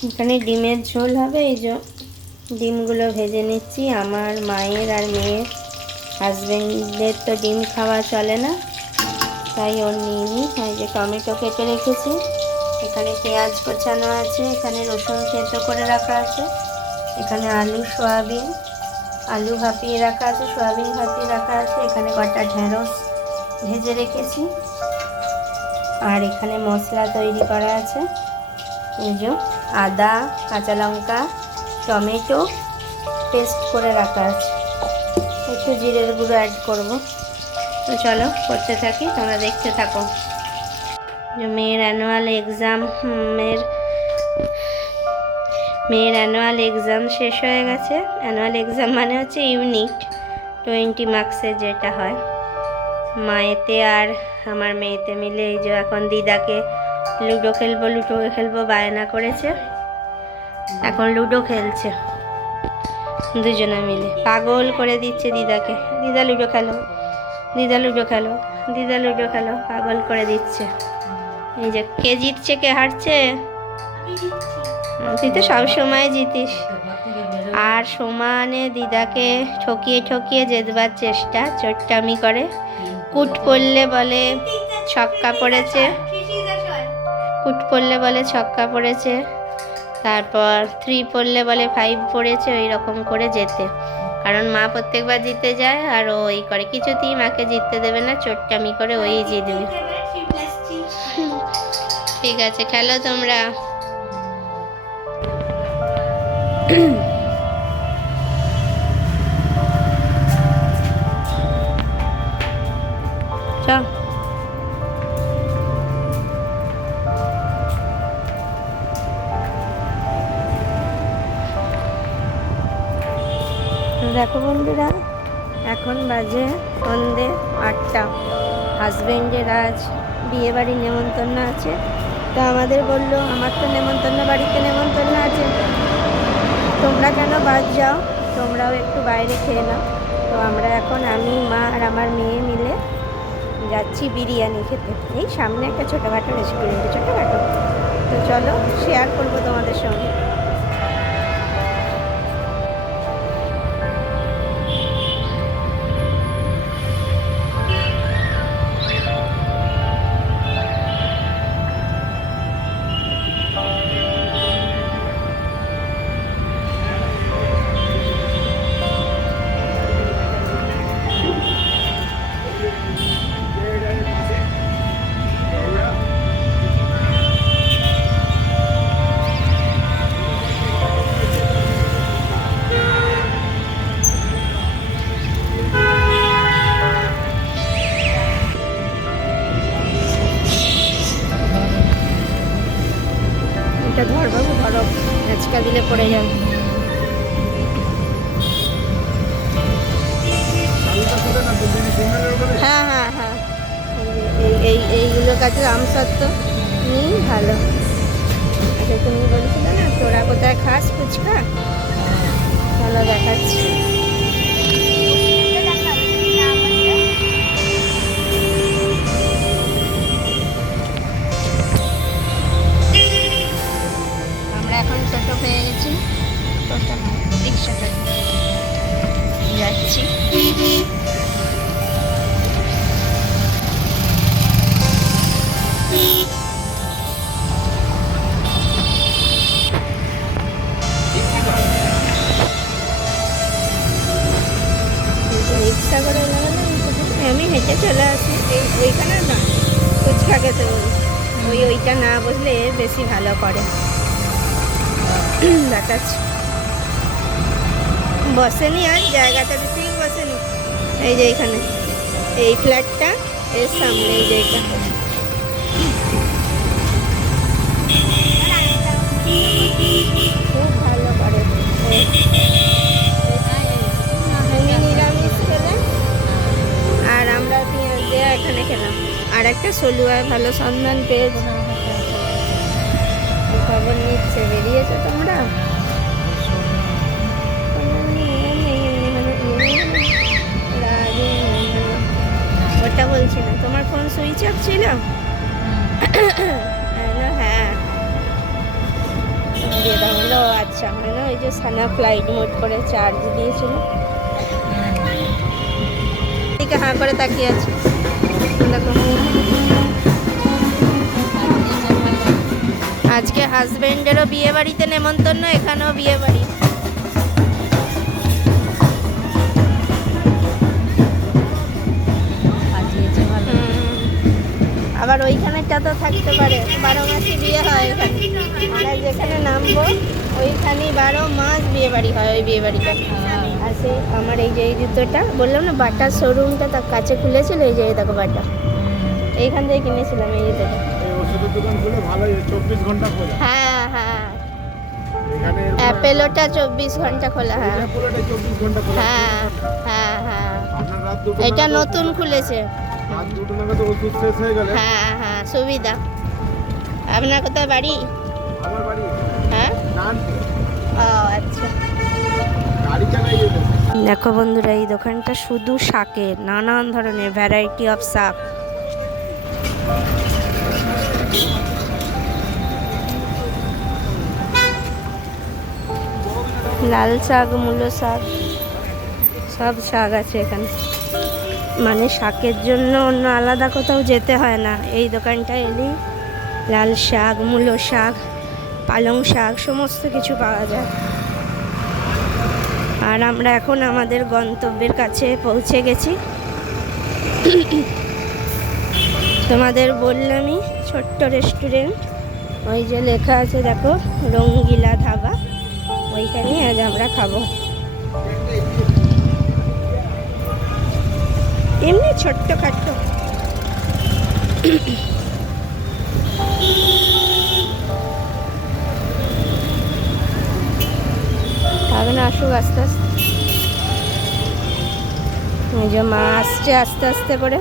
এখানে ডিমের ঝোল হবে। এই যে ডিমগুলো ভেজে নিচ্ছি। আমার মায়ের আর মেয়ের, হাজবেন্ডের তো ডিম খাওয়া চলে না, তাই ওর নিয়ে নিই। এই যে টমেটো কেটে রেখেছি, এখানে পেঁয়াজ কোচানো আছে, এখানে রসুন সেদ্ধ করে রাখা আছে, এখানে আলু সয়াবিন আলু ভাপিয়ে রাখা আছে, সয়াবিন ভাপিয়ে রাখা আছে, এখানে কটা ঢেঁড়স ভেজে রেখেছি, আর এখানে মশলা তৈরি করা আছে। এই যে আদা, কাঁচা লঙ্কা, টমেটো পেস্ট করে রাখা আছে, একটু জিরের গুঁড়ো অ্যাড করব। তো চলো করতে থাকি, তোমরা দেখতে থাকো। যে মেয়ের অ্যানুয়াল এক্সাম শেষ হয়ে গেছে। অ্যানুয়াল এক্সাম মানে হচ্ছে ইউনিট 20 মার্কসের যেটা হয়। মায়েতে আর আমার মেয়েতে মিলে এই যে এখন দিদাকে লুডো খেলবো বায়না করেছে, এখন লুডো খেলছে। দুজনে মিলে পাগল করে দিচ্ছে দিদাকে, দিদা লুডো খেলো, দিদা লুডো খেলো, দিদা লুডো খেলো, পাগল করে দিচ্ছে। এই যে কে জিতছে কে হারছে? তুই তো সবসময় জিতিস। আর সমানে দিদাকে ঠকিয়ে ঠকিয়ে জেতবার চেষ্টা, চোট্টামি করে। কুট পড়লে বলে ছক্কা পড়েছে, কুট পড়লে বলে ছক্কা পড়েছে, তারপর 3 পড়লে বলে 5 পড়েছে, ওই রকম করে যেতে। কারণ মা প্রত্যেকবার জিতে যায় আর ও এই করে, কিছুতেই মাকে জিততে দেবে না, চোট্টামি করে ওই জিতবে। ঠিক আছে, খেলো তোমরা। চল দেখো বন্ধুরা, এখন বাজে সন্ধে 8টা। হাজবেন্ডের আজ বিয়েবাড়ির নেমন্তন্ন আছে, তো আমাদের বললো আমার তো নেমন্তন্ন, বাড়িতে নেমন্তন্ন আছে, তোমরা কেন বাদ যাও, তোমরাও একটু বাইরে খেয়ে নাও। তো আমরা এখন আমি, মা আর আমার মেয়ে মিলে যাচ্ছি বিরিয়ানি খেতে। এই সামনে একটা ছোটোখাটো রেস্টুরেন্টে, ছোটোখাটো। তো চলো শেয়ার করবো তোমাদের সঙ্গে। এটা ধর বাবু, ধরো, আজকা দিলে পড়ে যাবে। হ্যাঁ হ্যাঁ হ্যাঁ, এইগুলোর কাছে আমসত্ত্ব নিই ভালো। আচ্ছা তুমি বলছিলে না তোরা কোথায় খাস ফুচকা, ভালো দেখাচ্ছি। আমরা এখন টোটো পেয়ে গেছি, টোটো না রিক্সাটা যাচ্ছি। রিক্সা করে আমি হেঁটে চলে আসি। এইখানে না ফুচকা খেতে বলি, ওইটা না বসলে বেশি ভালো করে দেখাচ্ছি। বসেনি আর জায়গাটাতে ঠিক বসেনি। এই যে এইখানে এই ফ্ল্যাটটা এর সামনে, এই যে এটা খুব ভালো করে। তুমি নিরামিষ খেলে আর আমরা পেঁয়াজ দেওয়া এখানে খেলাম। আর একটা সলুয়ায় ভালো সন্ধান পেয়েছে, খবর নিচ্ছে। বেরিয়েছো তোমরা? ওটা বলছি না, তোমার ফোন সুইচ অফ ছিল? হ্যাঁ আচ্ছা হয় না, ওই যে সানা ফ্লাইট মোড করে চার্জ দিয়েছিল, দিকে হাঁ করে তাকিয়ে আছে দেখো। আজকে হাজবেন্ডেরও বিয়ে বাড়িতে নেমন্তন্ন, এখানেও বিয়ে বাড়ি। আবার ওইখানেটা তো থাকতে পারে, 12 মাসই বিয়ে হয় এখানে। আমরা যেখানে নামবো ওইখানেই 12 মাস বিয়ে বাড়ি হয়, ওই বিয়ে বাড়িটা। আর সেই আমার এই যে এই জুতোটা বললাম না, বাটার শোরুমটা তার কাছে খুলেছিল, এই যে দেখো বাটা, এইখান থেকে কিনেছিলাম এই জুতোটা। হ্যাঁ হ্যাঁ, অ্যাপেলোটা 24 ঘন্টা খোলা। হ্যাঁ হ্যাঁ হ্যাঁ হ্যাঁ, এটা নতুন খুলেছে। হ্যাঁ হ্যাঁ, সুবিধা। আপনার কোথায় বাড়ি? হ্যাঁ, ও আচ্ছা। দেখো বন্ধুরা, এই দোকানটা শুধু শাকের, নানান ধরনের ভ্যারাইটি অফ শাক। লাল শাক, মূলো শাক, সব শাক আছে এখানে। মানে শাকের জন্য অন্য আলাদা কোথাও যেতে হয় না, এই দোকানটা এলেই লাল শাক, মূলো শাক, পালং শাক সমস্ত কিছু পাওয়া যায়। আর আমরা এখন আমাদের গন্তব্যের কাছে পৌঁছে গেছি। তোমাদের বললামই ছোট্ট রেস্টুরেন্ট, ওই যে লেখা আছে দেখো রঙ্গিলা ধাবা, ওইখানেই আজ আমরা খাবো। এমনি ছোট্ট খাট্ট। হবে না, আসুক আস্তে আস্তে। ওই যে মা আসছে আস্তে আস্তে করে।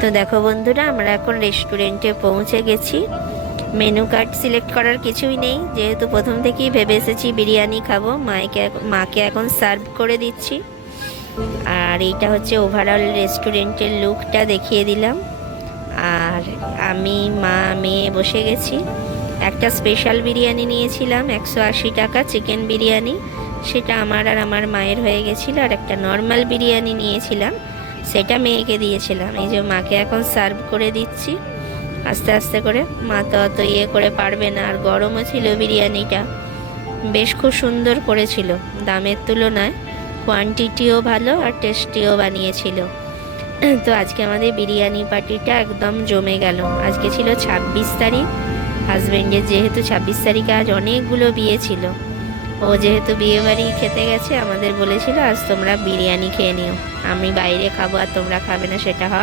তো দেখো বন্ধুরা, আমরা এখন রেস্টুরেন্টে পৌঁছে গেছি। মেনু কার্ড সিলেক্ট করার কিছুই নেই, যেহেতু প্রথম থেকেই ভেবে এসেছি বিরিয়ানি খাবো। মাকে এখন সার্ভ করে দিচ্ছি। আর এইটা হচ্ছে ওভারঅল রেস্টুরেন্টের লুকটা দেখিয়ে দিলাম। আর আমি, মা, মেয়ে বসে গেছি। একটা স্পেশাল বিরিয়ানি নিয়েছিলাম 180 টাকা, চিকেন বিরিয়ানি, সেটা আমার আর আমার মায়ের হয়ে গেছিলো। আর একটা নর্মাল বিরিয়ানি নিয়েছিলাম, সেটা মেয়েকে দিয়েছিলাম। এই যে মাকে এখন সার্ভ করে দিচ্ছি আস্তে আস্তে করে। মা তো অত ইয়ে করে পারবে না, আর গরমও ছিল বিরিয়ানিটা, বেশ খুব সুন্দর করেছিল দামের তুলনায়, কোয়ান্টিটিও ভালো আর টেস্টিও বানিয়েছিল। তো আজকে আমাদের বিরিয়ানি পার্টিটা একদম জমে গেল। আজকে ছিল 26 তারিখ, হাজব্যান্ডের যেহেতু 26 তারিখে আজ অনেকগুলো বিয়ে ছিল, ও যেহেতু বিয়ে বাড়ি খেতে গেছে, আমাদের বলেছিল আজ তোমরা বিরিয়ানি খেয়ে নিও, আমি বাইরে খাবো আর তোমরা খাবে না, সেটা হয়?